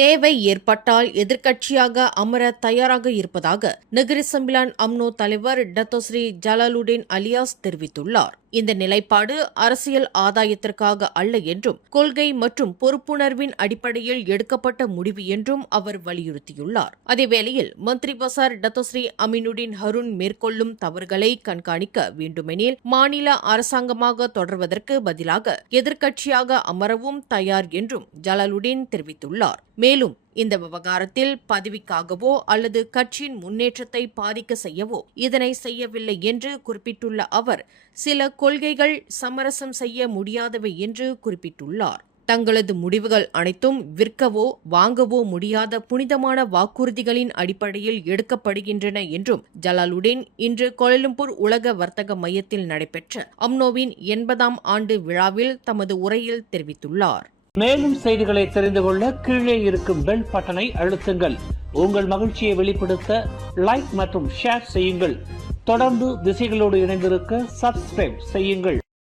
தேவை ஏற்பட்டால் எதிர்க்கட்சியாக அமர தயாராக இருப்பதாக நகரி சம்பிலான் அம்னோ தலைவர் டத்தோஸ்ரீ ஜலாலுடீன் அலியாஸ் தெரிவித்துள்ளார். இந்த நிலைப்பாடு அரசியல் ஆதாயத்திற்காக அல்ல என்றும் கொள்கை மற்றும் பொறுப்புணர்வின் அடிப்படையில் எடுக்கப்பட்ட முடிவு என்றும் அவர் வலியுறுத்தியுள்ளார். அதேவேளையில் மந்திரி பசார் டத்தோஸ்ரீ அமினுடின் ஹருன் மேற்கொள்ளும் தவறுகளை கண்காணிக்க வேண்டுமெனில் மாநில அரசாங்கமாக தொடர்வதற்கு பதிலாக எதிர்க்கட்சியாக அமரவும் தயார் என்றும் ஜலாலுடீன் தெரிவித்துள்ளார். மேலும் இந்த விவகாரத்தில் பதவிக்காகவோ அல்லது கட்சியின் முன்னேற்றத்தை பாதிக்க செய்யவோ இதனை செய்யவில்லை என்று குறிப்பிட்டுள்ள அவர் சில கொள்கைகள் சமரசம் செய்ய முடியாதவை என்று குறிப்பிட்டுள்ளார். தங்களது முடிவுகள் அனைத்தும் விற்கவோ வாங்கவோ முடியாத புனிதமான வாக்குறுதிகளின் அடிப்படையில் எடுக்கப்படுகின்றன என்றும் ஜலாலுடீன் இன்று கோலாலம்பூர் உலக வர்த்தக மையத்தில் நடைபெற்ற அம்னோவின் 80ஆம் ஆண்டு விழாவில் தமது உரையில் தெரிவித்துள்ளார். மேலும் செய்திகளை தெரிந்து கொள்ள கீழே இருக்கும் பெல் பட்டனை அழுத்துங்கள். உங்கள் மகிழ்ச்சியை வெளிப்படுத்த லைக் மற்றும் ஷேர் செய்யுங்கள். தொடர்ந்து திசைகளோடு இணைந்திருக்க சப்ஸ்கிரைப் செய்யுங்கள்.